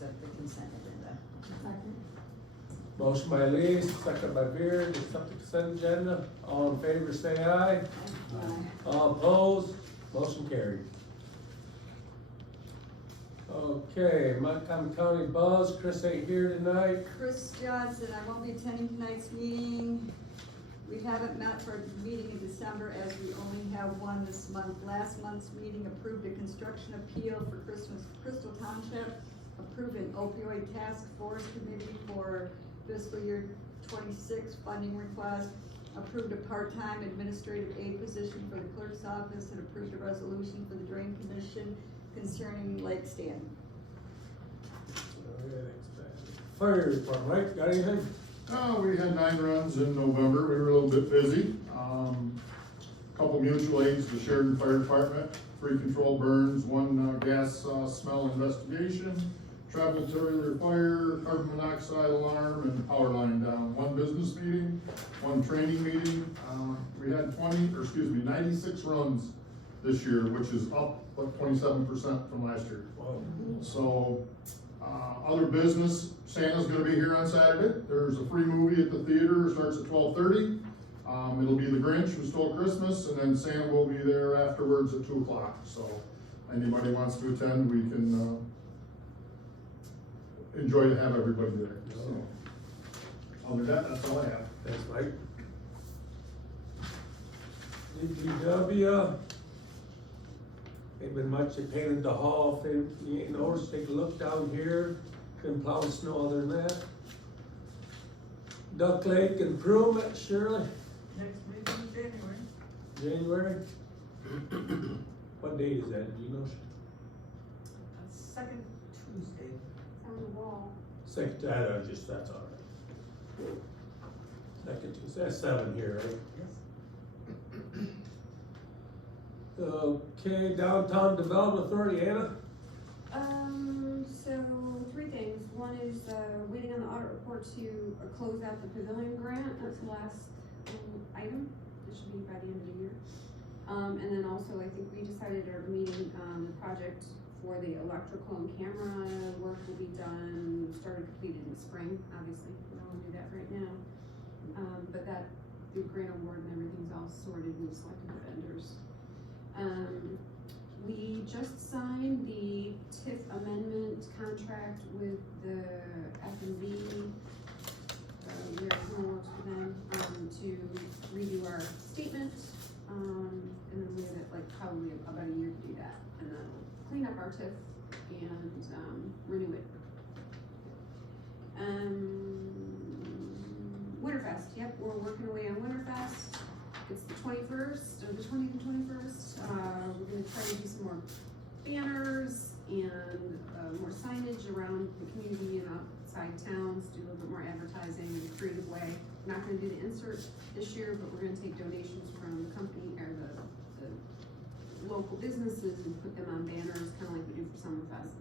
accept the consent agenda. Second. Motion by Lee, second by Beard, to accept the consent agenda. All in favor, say aye. Aye. All opposed, motion carried. Okay, Montgomery County Buzz, Chris ain't here tonight. Chris Johnson, I won't be attending tonight's meeting. We haven't met for a meeting in December as we only have one this month. Last month's meeting approved a construction appeal for Crystal Township, approved an opioid task force committee for fiscal year 26 funding request, approved a part-time administrative aid position for the clerk's office, and approved a resolution for the drain commission concerning Lake Stand. Fire department, right, got anything? We had 9 runs in November, we were a little bit busy. Couple mutual aids, the Sheridan Fire Department, 3 control burns, 1 gas smell investigation, travel trailer fire, carbon monoxide alarm, and power line down. 1 business meeting, 1 training meeting. We had 96 runs this year, which is up like 27% from last year. Wow. So, other business, Santa's gonna be here on Saturday. There's a free movie at the theater, starts at 12:30. It'll be The Grinch Who Stole Christmas, and then Santa will be there afterwards at 2 o'clock. So, anybody wants to attend, we can, enjoy to have everybody there. So, other than that, that's all I have. Thanks, Mike. DPW. Ain't been much, they painted the hall, if you ain't noticed, take a look down here, been plowing snow other than that. Duck Lake improvement, Shirley, Next meeting in January. January. What date is that, do you know? Second Tuesday. On the wall. Second, that's all right. Second Tuesday, that's 7 here, right? Yes. Okay, Downtown Development Authority, Anna? So 3 things. One is, waiting on the audit report to close out the pavilion grant. That's the last item. It should be by the end of the year. And then also, I think we decided at our meeting, the project for the electrical and camera work will be done, started completed in spring, obviously. We don't wanna do that right now. But that, the grant award and everything's all sorted. We've selected the vendors. We just signed the TIF amendment contract with the F&B, we are doing works for them, to redo our statement. And then we have like probably about a year to do that, and then we'll clean up our TIF and, renew it. Winterfest, yep, we're working away on Winterfest. It's the 21st, or the 20th and 21st. We're gonna try to do some more banners and more signage around the community and outside towns, do a little bit more advertising in a creative way. We're not gonna do the insert this year, but we're gonna take donations from the company or the local businesses and put them on banners, kinda like we do for Summerfest.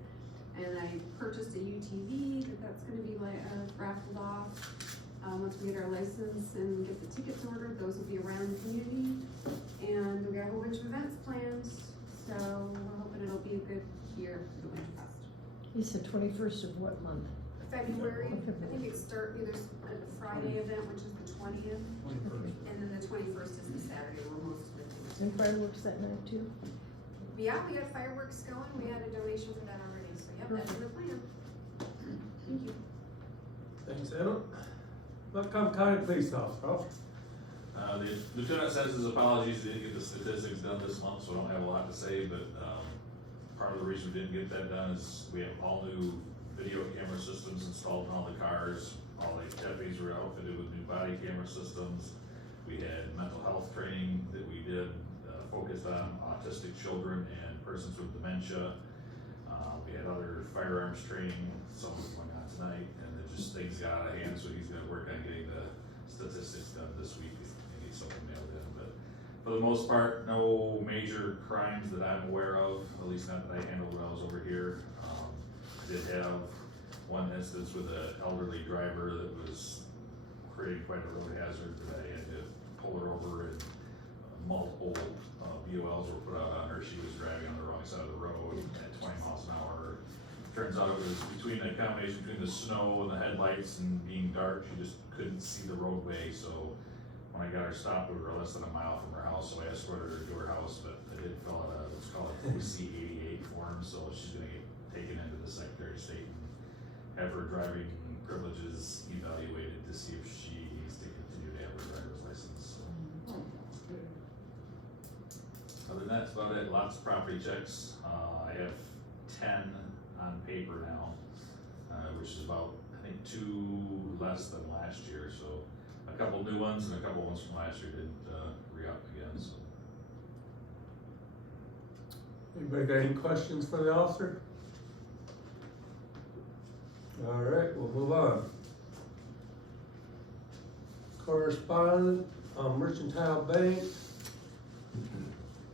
And I purchased a UTV that's gonna be raffled off. Once we get our license and get the tickets ordered, those will be around the community. And we got a whole bunch of events planned, so we're hoping it'll be a good year for the Winterfest. It's the 21st of what month? February, I think it there's a Friday event, which is the 20th, and then the 21st is the Saturday where most of the things. And fireworks that night too? Yeah, we got fireworks going, we had a donation for that already, so yep, that's in the plan. Thank you. Thanks, Anna. Montgomery County Police Officer. The lieutenant sends his apologies, he didn't get the statistics done this month, so I don't have a lot to say, but, part of the reason we didn't get that done is we have all new video camera systems installed in all the cars. All the deputies were outfitted with new body camera systems. We had mental health training that we did, focused on autistic children and persons with dementia. We had other firearms training, some was going on tonight, and it just, things got out of hand, so he's gonna work on getting the statistics done this week and get something mailed in. But for the most part, no major crimes that I'm aware of, at least not that I handled when I was over here. Did have one instance with an elderly driver that was creating quite a road hazard that I had to pull her over, and multiple BOLs were put out on her. She was driving on the wrong side of the road at 20 miles an hour. turns out it was between the combination between the snow and the headlights and being dark, she just couldn't see the roadway, so when I got her stopped, we were less than a mile from her house, so I escorted her to her house, but I did fill out a, what's called a C-88 form, so she's gonna get taken into the Secretary of State and have her driving privileges evaluated to see if she needs to continue to have her driver's license, so. Other than that, that's about it, lots of property checks, I have 10 on paper now, which is about, I think, 2 less than last year, so a couple new ones and a couple ones from last year didn't, re-up again, so. Anybody got any questions for the officer? All right, we'll move on. Correspondent, Mercantile Bank.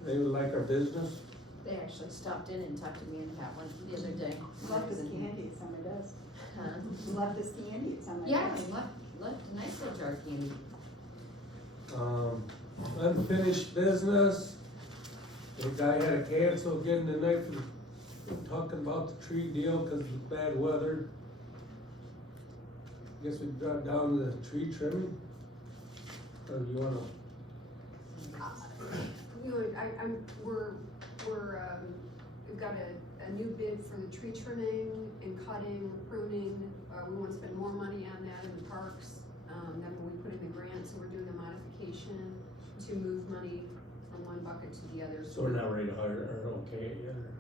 They would like our business. They actually stopped in and talked to me and had one the other day. Left us candy at summer does. Huh? Left us candy at summer. Yeah, they left a nice little jar of candy. Unfinished business. The guy had to cancel again tonight for talking about the tree deal because of the bad weather. Guess we dropped down to the tree trimming. Or you wanna? We've got a new bid for the tree trimming and cutting, pruning, we wanna spend more money on that in the parks, than when we put in the grant, so we're doing the modification to move money from one bucket to the other. So we're not ready to hire, or okay yet, or?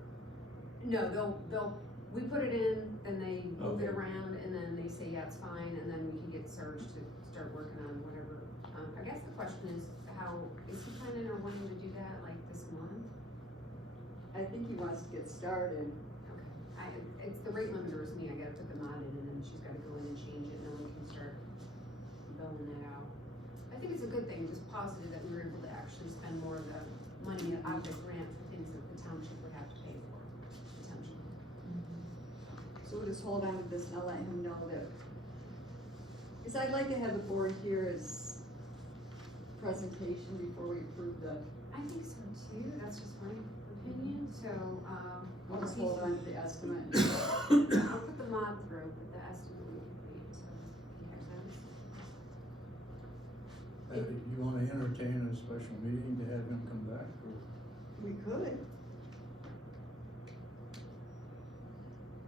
No, we put it in, then they move it Okay. around, and then they say, yeah, it's fine, and then we can get Serge to start working on whatever. I guess the question is, is he planning or wanting to do that, like, this month? I think he wants to get started. Okay, it's the rate limiter is me, I gotta put the mod in, and then she's gotta go in and change it, and then we can start billing that out. I think it's a good thing, just positive that we were able to actually spend more of the money out of the grant for things that the township would have to pay for, potentially. So we'll just hold on to this and I'll let him know that. Because I'd like to have the board hear his presentation before we approve the, I think so too, that's just my opinion, so, we'll just hold on to the estimate. I'll put the mod through, but the estimate will be complete, so, you guys have it? You wanna entertain a special meeting to have him come back, or? We could.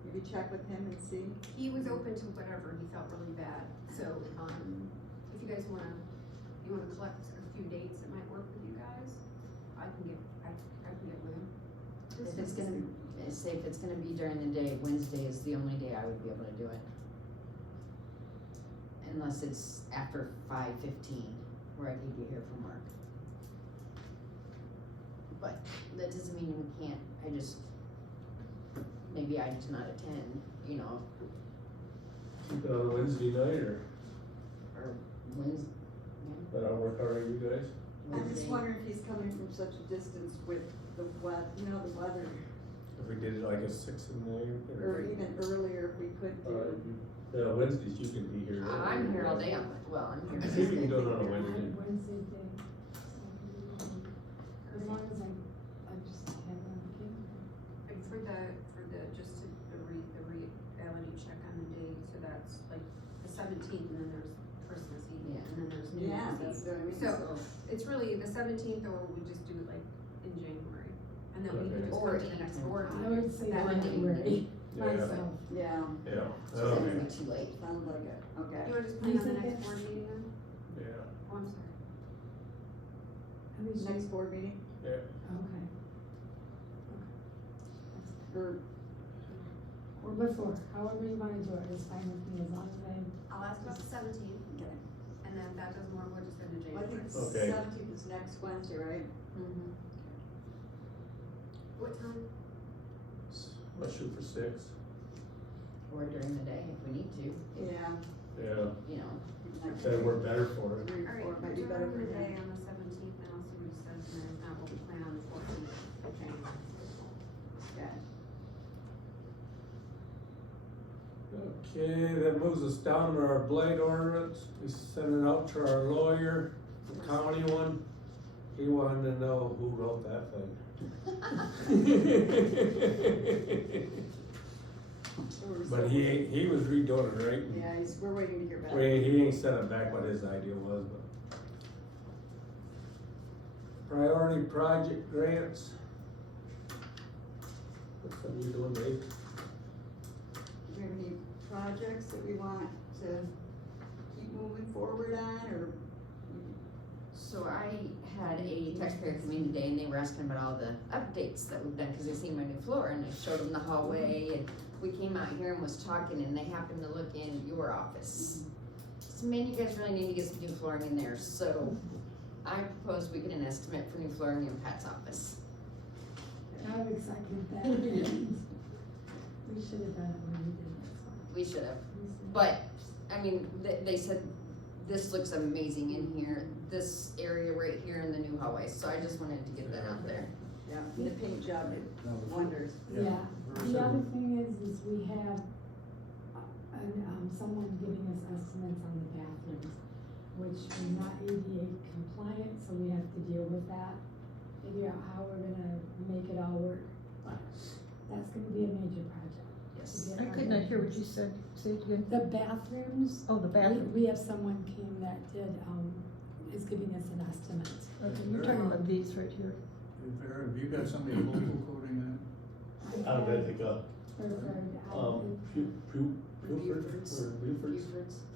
Maybe check with him and see. He was open to whatever, he felt really bad, so, if you guys wanna collect a few dates that might work with you guys, I can get with him. If it's gonna, say if it's gonna be during the day, Wednesday is the only day I would be able to do it. Unless it's after 5:15, where I could get here from work. But that doesn't mean we can't, maybe I just not attend, you know, Keep it on Wednesday night, or or Wednesday. that'll work out for you guys? I'm just wondering if he's coming from such a distance with the weather, the weather, If we did it like a 6 in the evening? or even earlier if we could do. Wednesdays you can be here. I'm here all day, I'm here. See if we can do it on a Wednesday. Wednesday day. As long as I just have it on the calendar. And for the, just to, the reality check on the date, so that's like the 17th, and then there's Christmas Eve, Yeah. and then there's New Yeah, Year's that's Eve. what I mean, So, so. it's really the 17th, or we just do it like in January, and then we can Okay. just Or go to the next 18th. board. I would say That January, Yeah. myself. Yeah, Yeah, So it's okay, gonna be too late. sounds like it, okay. You wanna just plan on the You think next board meeting then? yeah, Oh, I'm sorry. I mean, Next board meeting, yeah. Okay. or, Or before, however you wanna do it, is fine with me, as long as I'll ask about the 17th, okay. and then if that doesn't work, we'll just go to Well, I think January. Okay. 17th is next Wednesday, right? Mm-hmm. What time? Let's shoot for 6. Or during the day if we need to, Yeah. Yeah, you know. next that'd work better for it. 3 or 4 Alright, might be do it better on for the day him. on the 17th, and I'll see what he says, and then if not, we'll plan on the 14th of January. Okay. Okay, that moves us down to our blight ordinance. We sent it out to our lawyer, the county one. He wanted to know who wrote that thing. So we're But still- he was redoing it, right? Yeah, we're waiting to hear back. He ain't said it back what his idea was, but. Priority project grants. What's that you doing, Dave? Do we have any projects that we want to keep moving forward on, or? So I had a taxpayer come in today and they were asking about all the updates that we've done, cause they seen my new floor and I showed them the hallway and we came out here and was talking and they happened to look in your office. So man, you guys really need to get some new flooring in there, so I proposed we get an estimate for new flooring in Pat's office. I would second that. We should have done it when we did this one. We should have, but, I mean, they said, this looks amazing in here, this area right here in the new hallway, so I just wanted to get that out there. Yeah, the paint job did wonders. Yeah, the other thing is we have, someone giving us estimates on the bathrooms, which are not ADA compliant, so we have to deal with that. Figure out how we're gonna make it all work, but that's gonna be a major project. Yes. I could not hear what you said, say it again. The bathrooms, Oh, the bathroom. we have someone came that did, is giving us an estimate. Okay, you're talking about these right here. Have you got somebody local coding that? Out of Ithaca, Buford's.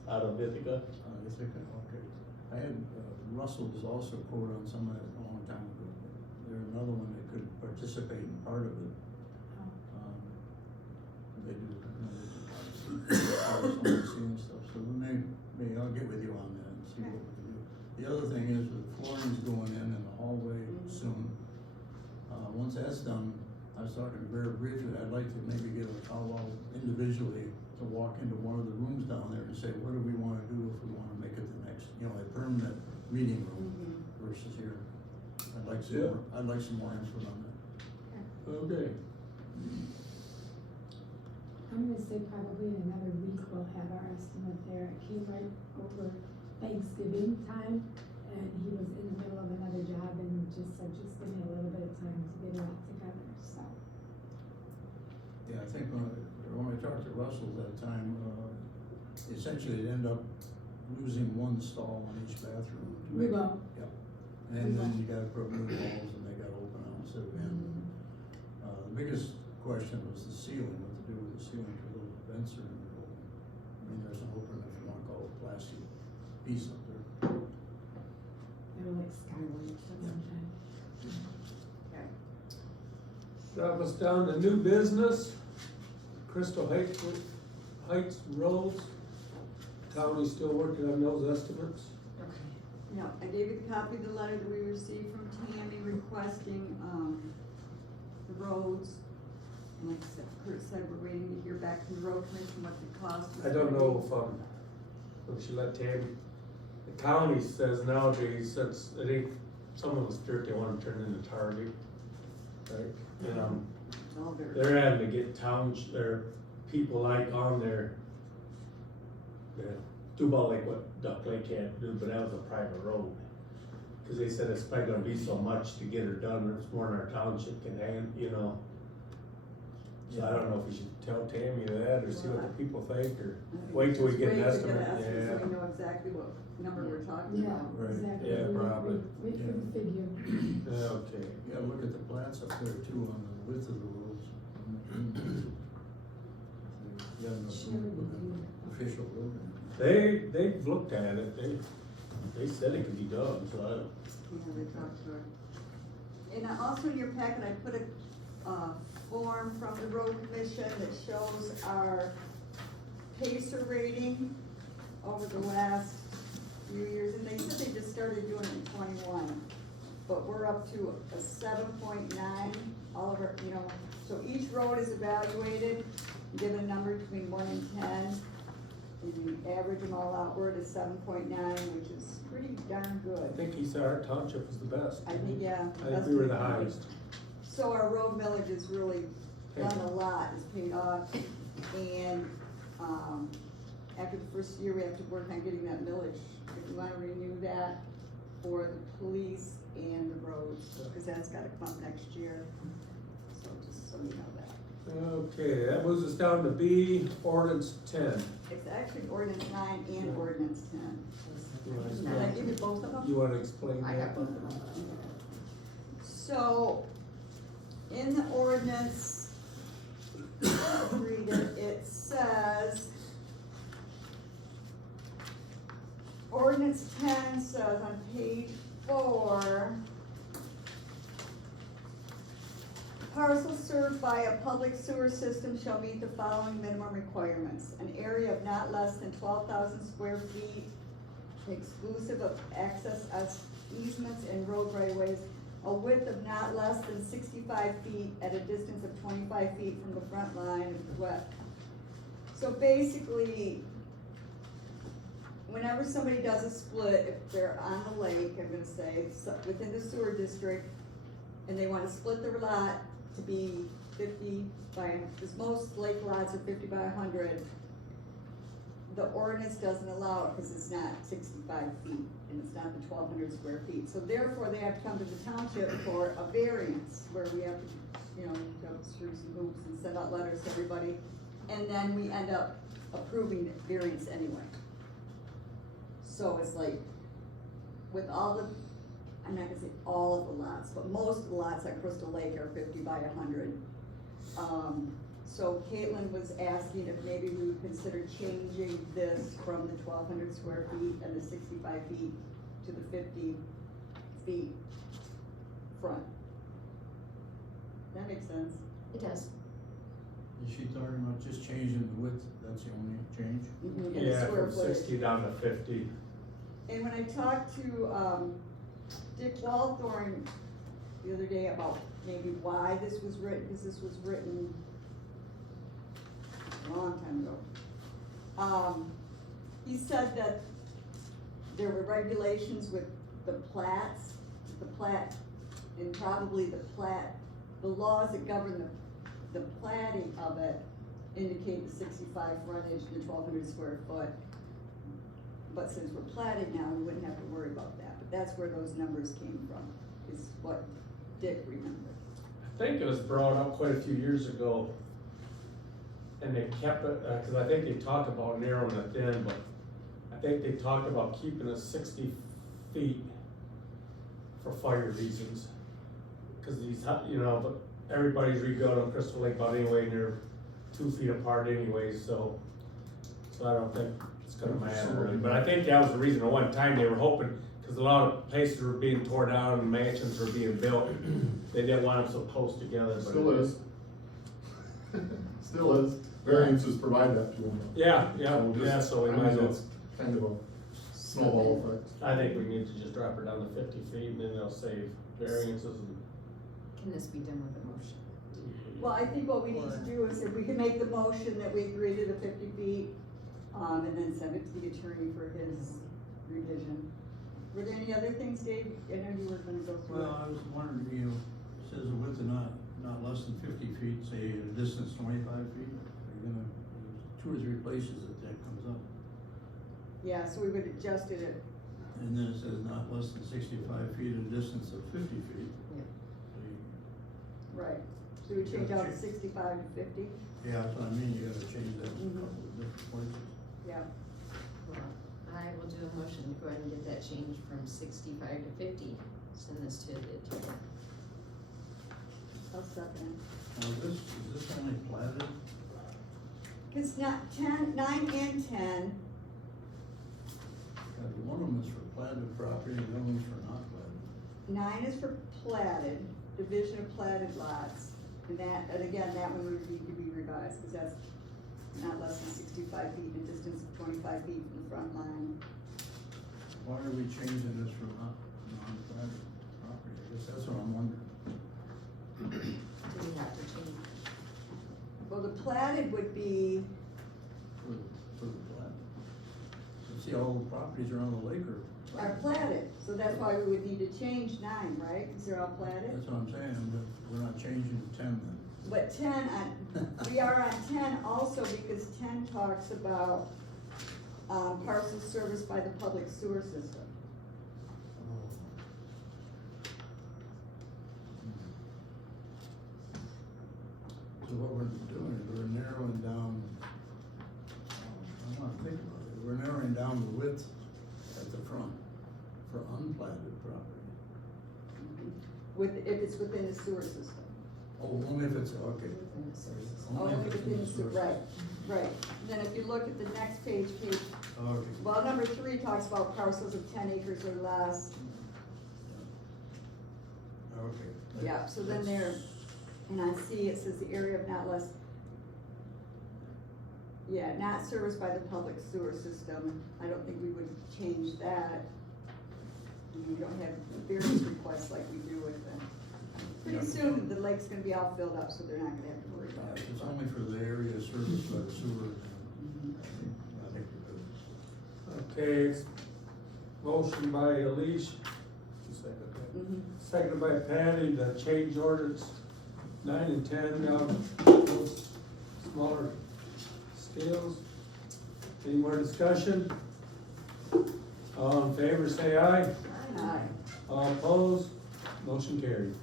out of Ithaca. Ithaca, okay. I had, Russell's also quote on some of that a long time ago. There's another one that could participate in part of it. They do, and stuff, so we maybe I'll get with you on that and see what we can do. The other thing is the flooring's going in the hallway soon. Once that's done, I was talking very briefly, I'd like to maybe get a powwow individually to walk into one of the rooms down there and say, what do we wanna do if we wanna make it the next, a permanent meeting room versus here. I'd like some more input on that. Okay. I'm gonna say probably in another week we'll have our estimate there. It came right over Thanksgiving time, and he was in the middle of another job and just said, just give me a little bit of time to get it all together, so. Yeah, I think when I talked to Russell that time, essentially it ended up losing one stall in each bathroom. to We make it- will. Yeah, and then you gotta put new walls and they gotta open out instead of in. The biggest question was the ceiling, what to do with the ceiling, because those vents are in the building. I mean, there's an opening if you wanna call it a plastic piece up there. They were like skylights at one time. Drop us down to new business, Crystal Heights roads. County's still working on those estimates. Yeah, I gave you the copy of the letter that we received from Tammy requesting, the roads. And like I said, Kurt said, we're waiting to hear back from the road commission what the cost is. I don't know if, we should let Tammy, the county says nowadays, since it ain't, some of it's dirt they wanna turn into target. Right, and, It's all dirt. they're having to get or people like on there. That do about like what Duck Lake can't do, but that was a private road. Cause they said it's probably gonna be so much to get her done, it's more than our township can handle. So I don't know if we should tell Tammy that, or see what the people think, or wait till we get an estimate, So yeah. we know exactly what number we're talking Yeah, about. Right. exactly. Yeah, probably. Wait for the figure. Okay. You gotta look at the plats up there too on the width of the roads. You got enough Sure, room we for do. an official building. They've looked at it, they said it could be done, so Yeah, they talked to her. And also in your packet, I put a, form from the road commission that shows our pacer rating over the last few years, and they said they just started doing it in 21. But we're up to a 7.9, all of our, so each road is evaluated, given a number between 1 and 10. If you average them all out, we're at a 7.9, which is pretty darn I good. think he said our township was the best. I think, yeah. I that's think we were pretty the good. highest. So our road millage has really done a lot, it's paid off, and, after the first year, we have to work on getting that millage. If we wanna renew that for the police and the roads, cause that's gotta come up next year, so just so you know that. Okay, that moves us down to B, ordinance 10. It's actually ordinance 9 and ordinance 10. You wanna Did I explain- give you both of them? You wanna explain I that? got both of them. So, in the ordinance, I'll read it, it says, ordinance 10 says on page 4, parcels served by a public sewer system shall meet the following minimum requirements. An area of not less than 12,000 square feet, exclusive of access easements and road right-of-ways, a width of not less than 65 feet at a distance of 25 feet from the front line of the wet. So basically, whenever somebody does a split, if they're on the lake, I'm gonna say, within the sewer district, and they wanna split their lot to be 50 by, because most lake lots are 50 by 100, the ordinance doesn't allow it because it's not 65 feet and it's not the 1,200 square feet. So therefore, they have to come to the township for a variance where we have to, go through some hoops and send out letters to everybody. And then we end up approving the variance anyway. So it's like, with all the, I'm not gonna say all of the lots, but most of the lots at Crystal Lake are 50 by 100. So Caitlin was asking if maybe we would consider changing this from the 1,200 square feet and the 65 feet to the 50 feet front. That makes sense. It does. Is she talking about just changing the width, that's the only change? And the Yeah, square from footage. 60 down to 50. And when I talked to, Dick Walthorn the other day about maybe why this was written, because this was written a long time ago. He said that there were regulations with the plats, and probably the laws that govern the platting of it indicate the 65 frontage and the 1,200 square foot. But since we're platting now, we wouldn't have to worry about that, but that's where those numbers came from, is what Dick remembered. I think it was brought up quite a few years ago. And they kept it, cause I think they talked about narrowing it in, but I think they talked about keeping it 60 feet for fire reasons. Cause these, but everybody's rebuilding Crystal Lake about anyway, and they're 2 feet apart anyway, so I don't think it's gonna matter really. But I think that was the reason at one time they were hoping, cause a lot of places were being torn down and mansions were being built. They didn't want them so close together, but. Still is. Still is. Variances provide that to them. Yeah, so we I might mean, as well. it's kind of a snowball effect. I think we need to just drop her down to 50 feet and then they'll save variances and. Can this be done with a motion? Well, I think what we need to do is if we can make the motion that we agree to the 50 feet, and then send it to the attorney for his revision. Were there any other things, Dave? I know you were gonna go through it. Well, I was wondering, it says a width of not less than 50 feet, say at a distance 25 feet. You're gonna, there's 2 or 3 places that comes up. Yeah, so we would adjust it at, And then it says not less than 65 feet at a distance of 50 feet. Yeah. right, so we change out to 65 to 50, Yeah, that's what I mean, you gotta change that in a Mhm. couple of different places. yeah. Well, I will do a motion to go ahead and get that changed from 65 to 50. Send this to the attorney. I'll second. Now, is this only platted? Cause not 10, 9 and 10, One of them is for platted property, and the other one's for not platted. 9 is for platted, division of platted lots. And again, that one would need to be revised, cause that's not less than 65 feet in a distance of 25 feet from the front line. Why are we changing this from non-platted property? I guess that's what I'm wondering. Do we have to change? Well, the platted would be, For the plat. So see, all the properties around the lake are platted, so that's why we would need to change 9, right, cause they're all platted? that's what I'm saying, but we're not changing to 10 then. But 10, we are on 10 also because 10 talks about, parcels serviced by the public sewer system. So what we're narrowing down, I wanna think about it, we're narrowing down the width at the front for unplatted property. if it's within the sewer system. Oh, only if it's, okay. Only if it's in within the the sewer, sewer. right. Then if you look at the next page, Okay. well, number 3 talks about parcels of 10 acres or less. Okay. Yeah, so then there, and I see it says the area of not less, yeah, not serviced by the public sewer system. I don't think we would change that. We don't have variance requests like we do with them. Pretty soon, the lake's gonna be all filled up, so they're not gonna have to worry about it. If it's only for the area serviced by the sewer, I think we're good. Okay, it's motion by Elise. Seconded by Patty to change orders 9 and 10 down those smaller scales. Any more discussion? All in favor, say aye. Aye. All opposed, motion carried.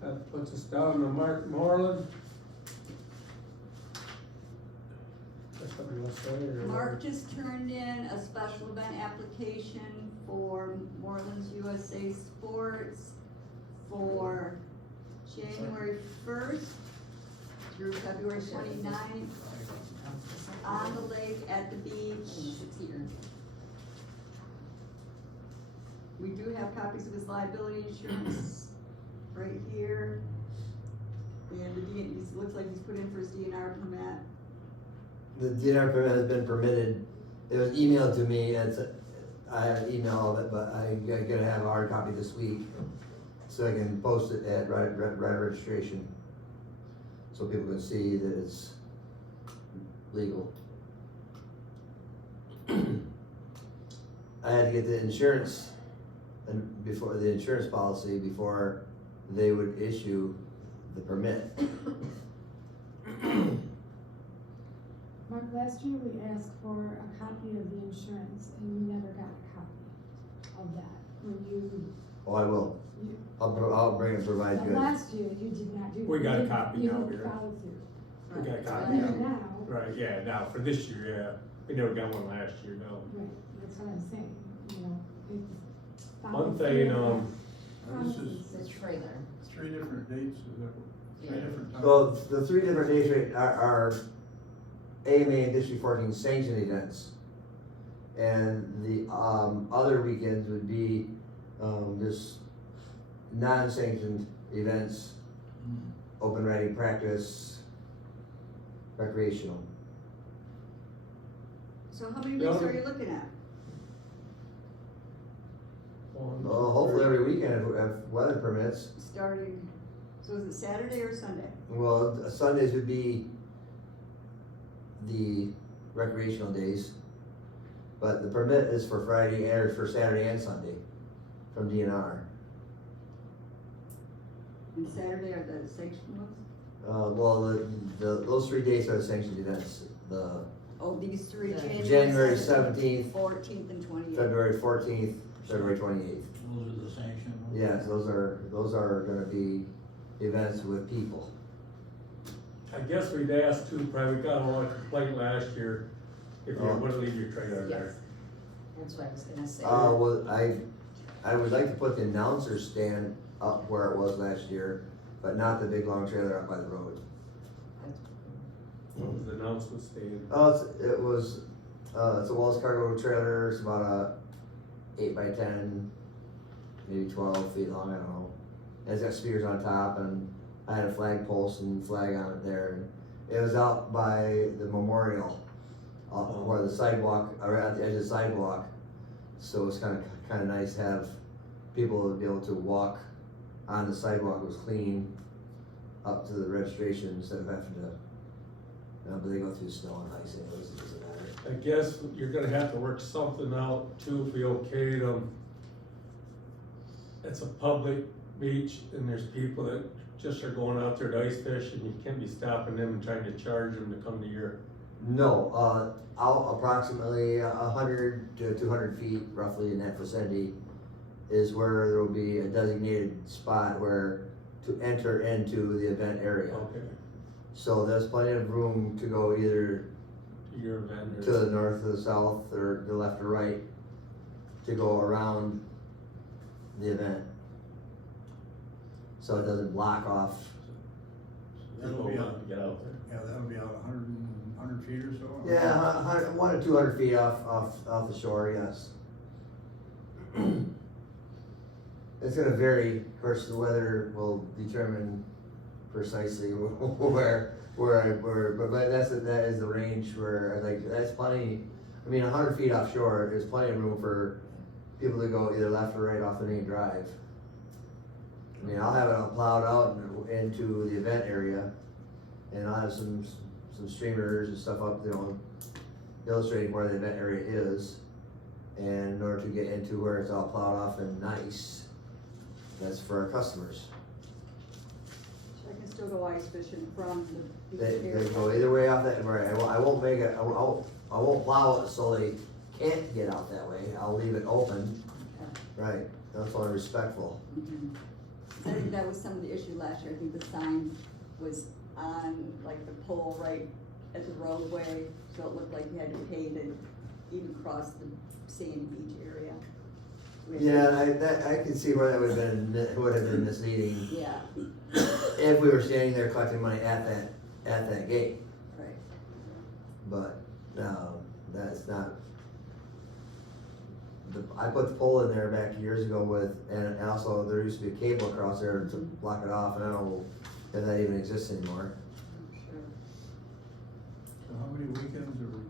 That puts us down to Mark Moreland. Got something you want to say, or? Mark just turned in a special event application for Moreland's USA Sports for January 1st through February 29th on the lake, at the beach. It's here. We do have copies of his liability insurance right here. And he looks like he's put in for his DNR permit. The DNR permit has been permitted. It was emailed to me, I have an email of it, but I gotta have a hard copy this week, so I can post it at right registration, so people can see that it's legal. I had to get the insurance, and before the insurance policy, before they would issue the permit. Mark, last year we asked for a copy of the insurance and you never got a copy of that. When you, Oh, I will. you, I'll bring and provide but you. last year you did not do that. We got a You didn't- copy you now didn't here. follow through. We got a copy And now. now, Right, yeah, now, for this year, yeah. We never got one last year, no. right, that's what I'm saying, you know, it's. One thing, Now, this is The trailer. 3 different dates, is that, 3 different times? Well, the 3 different days are AMA and District 14 sanctioned events. And the, other weekends would be, just non-sanctioned events, open riding practice, recreational. So how many weeks are you looking at? Well, hopefully every weekend if weather permits. Starting, so is it Saturday or Sunday? Well, Sundays would be the recreational days, but the permit is for Friday and for Saturday and Sunday from DNR. And Saturday are the sanctioned ones? Well, those 3 days are the sanctioned events, the Oh, these 3, Yeah. January 17th, 14th and 28th. February 14th, February 28th. Those are the sanctioned ones? Yes, those are gonna be events with people. I guess we'd asked too, probably got a lot of complaint last year, if you Oh. wanna leave your trailer there. Yes. That's what I was gonna say. Well, I would like to put the announcer stand up where it was last year, but not the big long trailer up by the road. What was the announcement stand? It's a Wells cargo trailer, it's about a 8x10, maybe 12 feet long, I don't know. And it's got speakers on top, and I had a flag post and flag on it there. And it was out by the memorial, where the sidewalk, or at the edge of the sidewalk. So it's kind of nice to have people to be able to walk on the sidewalk. It was clean up to the registration instead of having to, but they go through snow and ice anyways, it doesn't matter. I guess you're gonna have to work something out too, if we okay them. It's a public beach and there's people that just are going out there to ice fish and you can't be stopping them and trying to charge them to come to your. No, out approximately 100 to 200 feet roughly in that vicinity is where there will be a designated spot where to enter into the event area. Okay, So there's plenty of room to go either your vendors. to the north, or the south, or the left or right, to go around the event. So it doesn't block off. That'll be out, Get out there. yeah, that'll be out 100 feet or so. Yeah, 100 to 200 feet off the shore, yes. It's gonna vary, of course, the weather will determine precisely where, but that is the range where, like, that's plenty, I mean, 100 feet offshore is plenty of room for people to go either left or right off the main drive. I mean, I'll have it plowed out into the event area, and I'll have some streamers and stuff up, you know, illustrating where the event area is. And in order to get into where it's all plowed off and nice, that's for our customers. So I can still go ice fishing from the beach They area. go either way off that, right, I won't make it, I won't plow it so they can't get out that way, I'll leave it open. Right, that's only respectful. Mhm. I think that was some of the issue last year, I think the sign was on like the pole right at the roadway, so it looked like you had to pay to even cross the sandy beach area. Yeah, I can see where that would have been misleading Yeah, if we were standing there collecting money at that gate, right. but, that's not. I put the pole in there back years ago and also there used to be a cable across there to block it off, and I don't know if that even exists anymore. Sure. So how many weekends are we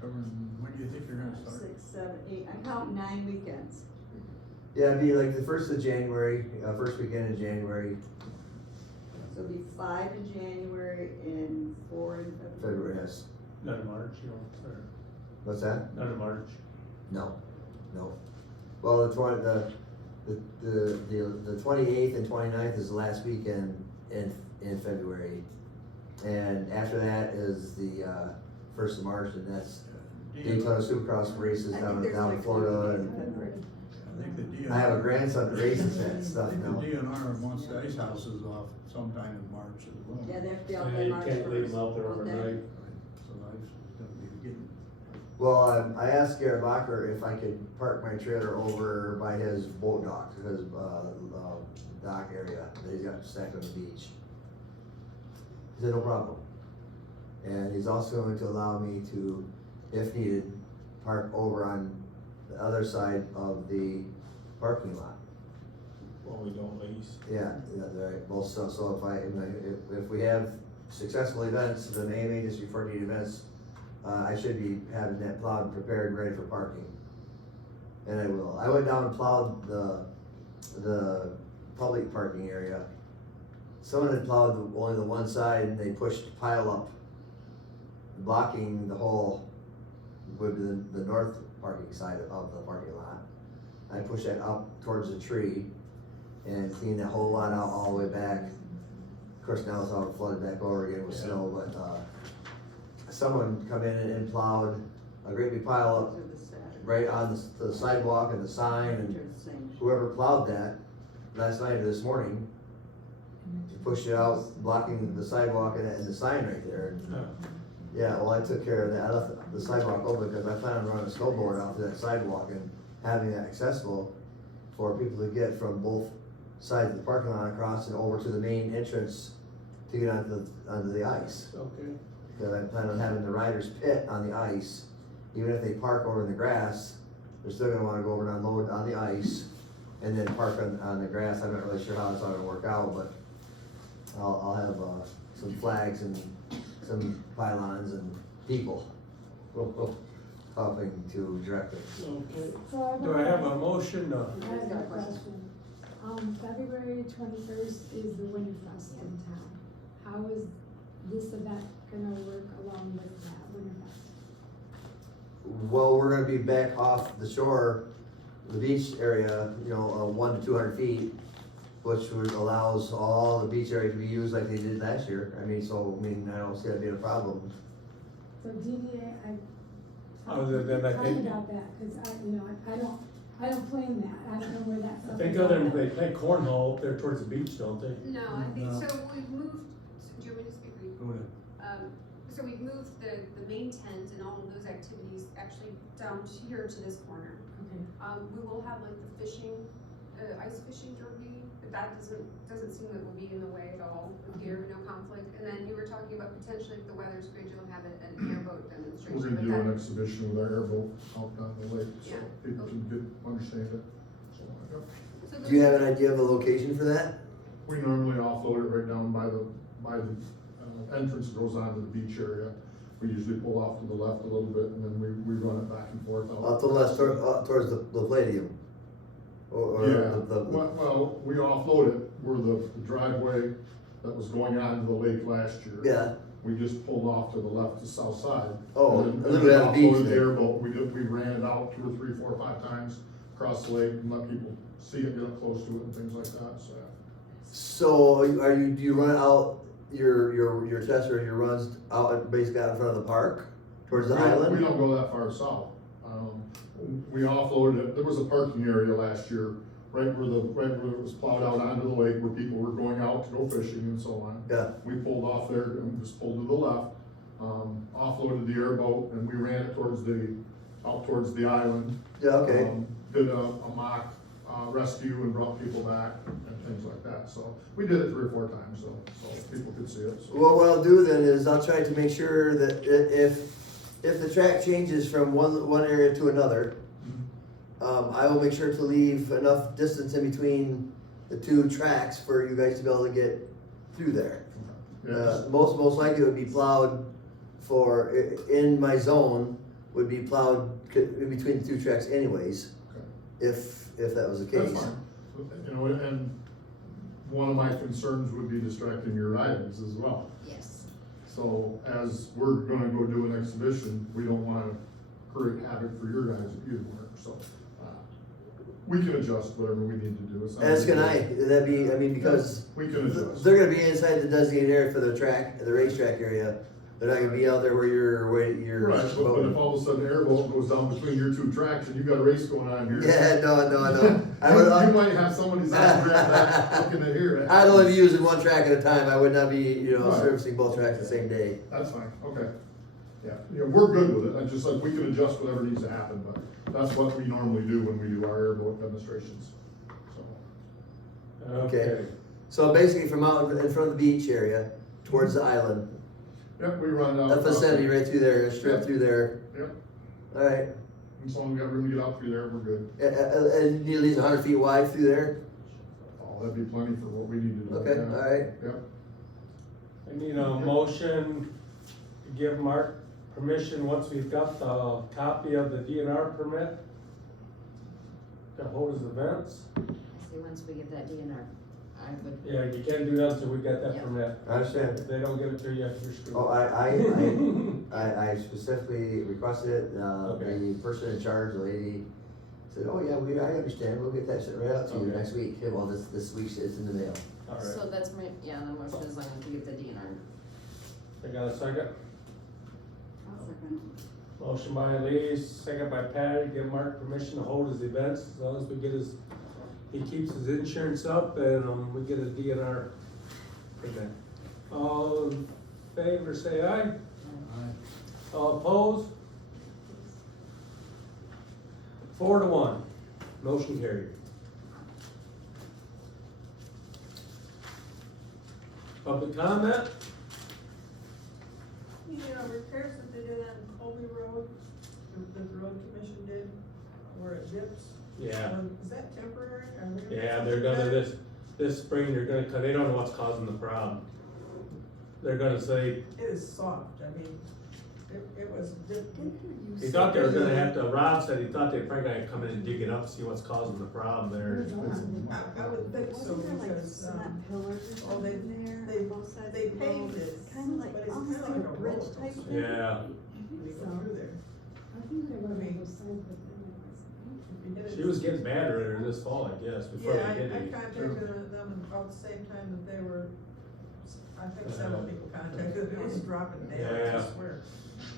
covering, when do you think you're gonna start? 6, 7, 8, I count 9 weekends. Yeah, it'd be like the first of January, first weekend in January, So it'll be 5 in January and 4 in February. February, yes. None of March, you know, or What's that? none of March. No. Well, the 28th and 29th is the last weekend in February. And after that is the, 1st of March, and that's Daytona Supercross races I down think there's in like Florida. 3 And in February. I think the DNR. I have a grandson that races that I stuff think the now. DNR wants the ice houses off sometime in March as well. Yeah, they have to be out Yeah, there you March can't leave 1st, them out there won't they? overnight. So life's gonna be getting, Well, I asked Garrett Bacher if I could park my trailer over by his boat dock, his, dock area that he's got stacked on the beach. He said, no problem. And he's also going to allow me to, if needed, park over on the other side of the parking lot. Well, we don't lease. Yeah, right, well, so if we have successful events, the main agency for need events, I should be having that plowed, prepared, and ready for parking. And I will. I went down and plowed the public parking area. Someone had plowed only the one side, and they pushed pile up, blocking the whole, with the north parking side of the parking lot. I pushed that up towards the tree and cleaned that whole lot out all the way back. Of course, now it's all flooded back over again with snow, but, someone come in and plowed a great big pile up Those are the Saturdays. right on the sidewalk and the sign, They're and the same. whoever plowed that last night or this morning pushed it out, blocking the sidewalk and the sign right there. And, yeah, well, I took care of that. I left the sidewalk open because I plan on running a snowboard out to that sidewalk and having that accessible for people to get from both sides of the parking lot across and over to the main entrance to get onto the ice. Okay. Because I plan on having the riders pit on the ice. Even if they park over in the grass, they're still gonna wanna go over and unload on the ice and then park on the grass. I'm not really sure how it's all gonna work out, but I'll have, some flags and some pylons and people helping to direct it. Okay. So Do I have a motion? I have a question. February 21st is the Winterfest in town. How is this event gonna work along with that Winterfest? Well, we're gonna be back off the shore, the beach area, 1 to 200 feet, which allows all the beach area to be used like they did last year. I don't see that being a problem. So DDA, Other than I talk think- about that, cause I don't, I don't play in that, I don't know where that's. I think other than they play cornhole up there towards the beach, don't they? No, I think, No. so we've moved, do you want me to speak? Or you- Go ahead. So we've moved the main tent and all of those activities actually down here to this corner. Okay. We will have like the fishing, ice fishing derby, but that doesn't seem that will be in the way at all, with deer, no conflict. And then you were talking about potentially if the weather's good, you'll have an airboat demonstration. We're gonna but do an that- exhibition with our airboat out on the lake, so Yeah. people can understand it. So, yep. so Do you those- have an idea of the location for that? We normally offload it right down by the entrance that goes onto the beach area. We usually pull off to the left a little bit, and then we run it back and forth out. Off the left, towards the palladium? Or Yeah, the, well, we offload it where the driveway that was going onto the lake last year. yeah, We just pulled off to the left, the south side. Oh, And a then little bit of the beach offloaded the there. airboat, we ran it out 2 or 3, 4 or 5 times across the lake and let people see it, get up close to it and things like that, so. so do you run out your tests or your runs out, basically out in front of the park? Towards the We island? don't go that far south. We offloaded it, there was a parking area last year, right where it was plowed out onto the lake where people were going out to go fishing and so on. Yeah, We pulled off there and just pulled to the left, offloaded the airboat and we ran it out towards the island. yeah, okay. Did a mock, rescue and brought people back and things like that, so we did it 3 or 4 times, so people could see it, so. Well, what I'll do then is I'll try to make sure that if the track changes from one area to another, I will make sure to leave enough distance in between the 2 tracks for you guys to be able to get through there. Yes. Most likely it would be plowed in my zone, would be plowed in between the 2 tracks anyways, if that was the That's case. fine, you know, and one of my concerns would be distracting your riders as well. Yes. So as we're gonna go do an exhibition, we don't wanna create havoc for your guys either, so. We can adjust whatever we need to do. It's not As a big can deal. that'd be, I mean, because We can adjust. they're gonna be inside the designated area for the racetrack area. They're not gonna be out there where you're. Right, but if all of a sudden airboat goes down between your 2 tracks and you got a race going on here. Yeah, no. You might have somebody's out there looking at here. I'd only be using 1 track at a time. I would not be, Right. servicing both tracks the same day. That's fine, okay. Yeah, we're good with it, I just like, we can adjust whatever needs to happen, but that's what we normally do when we do our airboat demonstrations, so. Okay. So basically from out in front of the beach area towards the island, Yep, we run out. that vicinity right through there, straight through there. Yep, Alright, as long as we got room to get out through there, we're good. and you leave 100 feet wide through there? Oh, that'd be plenty for what we need to do. Okay, yeah. alright. Yep, I need a motion to give Mark permission, once we've got the copy of the DNR permit, to hold his events. See, once we get that DNR, I would, Yeah, you can't do that until we get that Yeah. permit. I understand. If they don't give it to you, you're screwed. Oh, I specifically requested it, Okay. the person in charge, the lady, said, oh yeah, I understand, we'll get that shit right out to you Okay. next week. Yeah, well, this week it's in the mail. All right, so that's my, yeah, the motion is I'm going to get the DNR. I got a second? I'll second. Motion by Elise, second by Patty, give Mark permission to hold his events, as long as we get he keeps his insurance up and, we get a DNR permit. All in favor, say aye. All opposed? 4-1, motion carried. Public comment? You know, repairs that they did on Colby Road, that the road commission did, where it dips. Yeah. Is that temporary? Are they gonna Yeah, fix they're that? gonna, this spring, they're gonna, cause they don't know what's causing the problem. They're gonna say, It is soft, I mean, it was dipped. he thought they were gonna have to, Rob said he thought they probably gotta come in and dig it up, see what's causing the problem there. I would think so, Wasn't there like because, cement pillars or oh, they- something there they- on both sides they of the road? paved it, It's kinda like, but it's almost kinda like like a a bridge roller type coaster. thing. Yeah, when you go through there. I think there was a sign with them. If you hit it- she was getting madder at her this fall, I guess, before Yeah, they did I it. contacted them about the same time that they were, I think several people contacted, it was dropping down, I Yeah. swear.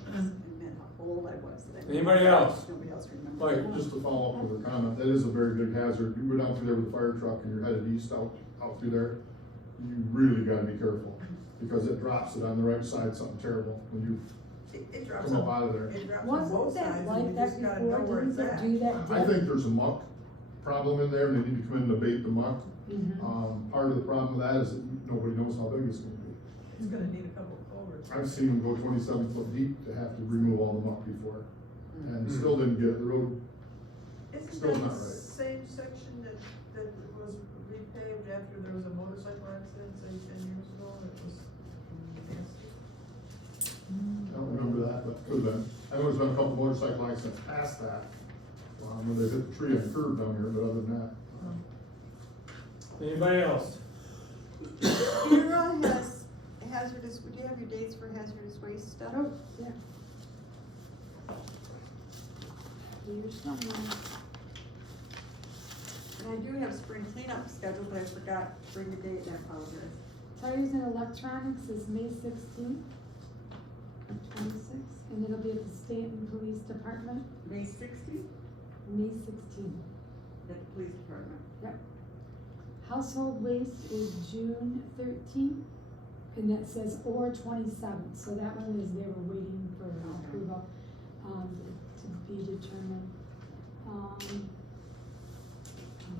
And meant a whole old I was. That I Anybody else? Nobody else remembers. Like, just to follow up with her comment, that is a very big hazard. You go down through there with a fire truck and you're headed east out through there, you really gotta be careful, because it drops it on the right side, something terrible, when you It drops come up on, out of there. it drops on both Wasn't that sides, and like you that just gotta know before? where Didn't it's they at. do that? I think there's a muck problem in there, and they need to come in and abate the muck. Mhm. Part of the problem with that is that nobody knows how big it's gonna be. It's gonna need a couple of culverts. I've seen them go 27 foot deep to have to remove all the muck before, and Mm. still didn't get it. The road, Isn't Still that not the right. same section that was repaved after there was a motorcycle accident, say 10 years ago, and it was nasty? I don't remember that, but could've been. I know there's been a couple motorcycle accidents past that, when they hit the tree and curb down here, but other than that. Anybody else? FERA has hazardous, would you have your dates for hazardous waste stuff? Oh, yeah. Here's somewhere. And I do have spring cleanup scheduled, but I forgot to bring the date, and I apologize. Tires and electronics is May 16th, 26th, and it'll be at the Stanton Police Department, May 16th, May 16th. at the police department. Household waste is June 13th, and that says or 27th, so that one is, they were waiting for approval, to be determined.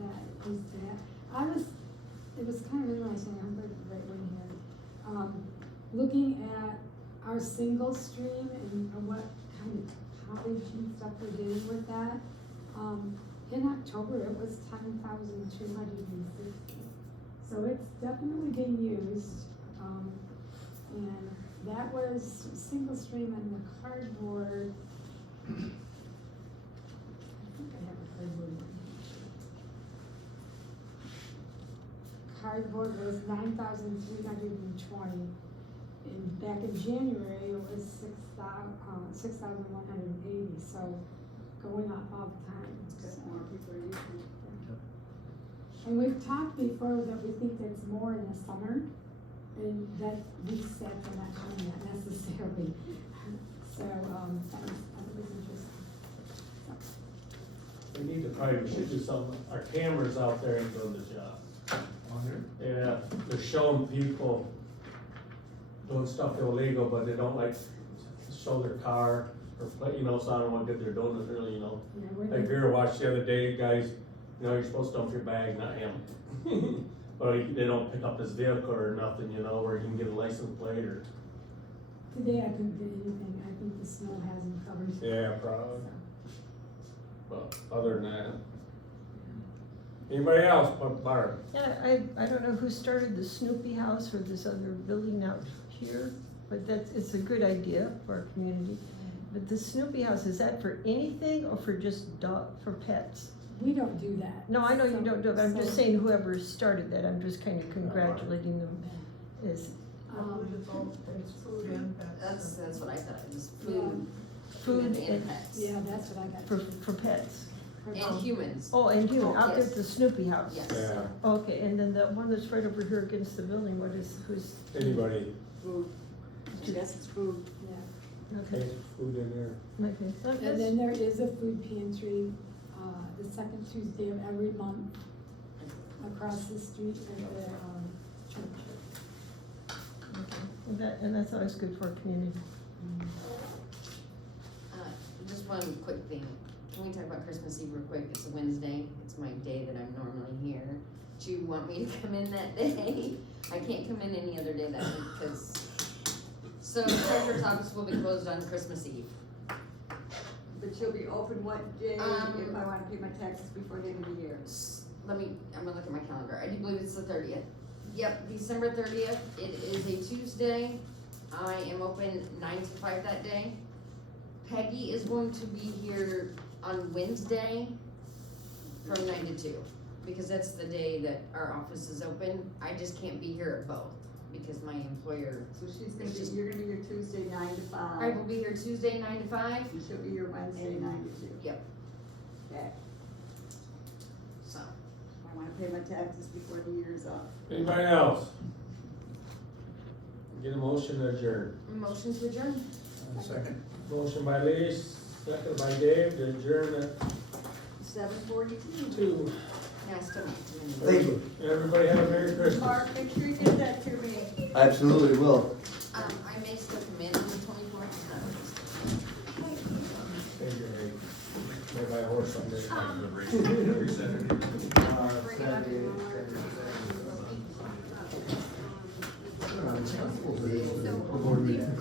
That is that. It was kind of interesting, I'm right in here. Looking at our single stream and what kind of poundage and stuff we're doing with that. In October, it was 10,260. So it's definitely being used. And that was single stream and the cardboard. I think I have a cardboard one. Cardboard was 9,320. And back in January, it was 6,180. So going up all the time. Because more people are using it. And we've talked before that we think there's more in the summer, and that we said we're not doing that necessarily. So, that was interesting. We need to probably, we should do something, our cameras out there ain't doing the job. On here? Yeah, they're showing people doing stuff illegal, but they don't like show their car or play, so I don't know what good they're doing it really, Yeah, we're Like Vera watched the other day, guys, you're supposed to dump your bag, not him. But they don't pick up his vehicle or nothing, where he can get a license plate or. Today I couldn't get anything, I think the snow has them covered. Yeah, probably. But other than that. Anybody else but Barb? Yeah, I don't know who started the Snoopy house or this other building out here, but it's a good idea for our community. But the Snoopy house, is that for anything or for just for pets? We don't do that. No, I know you So- don't do it, but I'm just so- saying whoever started that, I'm just kind of congratulating them. Is I believe it's all, it's food and pets. That's what I thought, it was Yeah. food. food And and pets. Yeah, that's what I got. for pets. And humans. Oh, and you, Oh, out there yes. at the Snoopy house? Yes. Yeah, Okay, and then the one that's right over here against the building, who's? anybody, Food. I guess it's food. Yeah. Okay, take food in there. okay. Well, And that's- then there is a food pantry, the second Tuesday of every month across the street at the, church. okay. And that's always good for our community. Just one quick thing, can we talk about Christmas Eve real quick? It's a Wednesday, it's my day that I'm normally here. Do you want me to come in that day? I can't come in any other day that week, because, so treasurer's office will be closed on Christmas Eve. But you'll be open what day if Um, I wanna pay my taxes before the end of the year? I'm gonna look at my calendar, I do believe it's the 30th. Yep, December 30th, it is a Tuesday, I am open 9 to 5 that day. Peggy is going to be here on Wednesday from 9 to 2, because that's the day that our office is open. I just can't be here at both, because my employer, So she's gonna It's be, just- you're gonna be here Tuesday 9 to 5. I will be here Tuesday 9 to 5, And she'll be here Wednesday And- 9 to 2. Yep. Okay, so. I wanna pay my taxes before the year's up. Anybody else? Get a motion to adjourn. Motion to adjourn? Second. Motion by Lee, second by Dave, to adjourn at 7:42. 2. Yeah, still not doing it. Thank you. Everybody have a Merry Christmas. Mark, make sure you get that to me. Absolutely will. I may still come in on the 24th. Figure eight. May buy a horse someday. Every Saturday. Bring it up to you. Board meeting.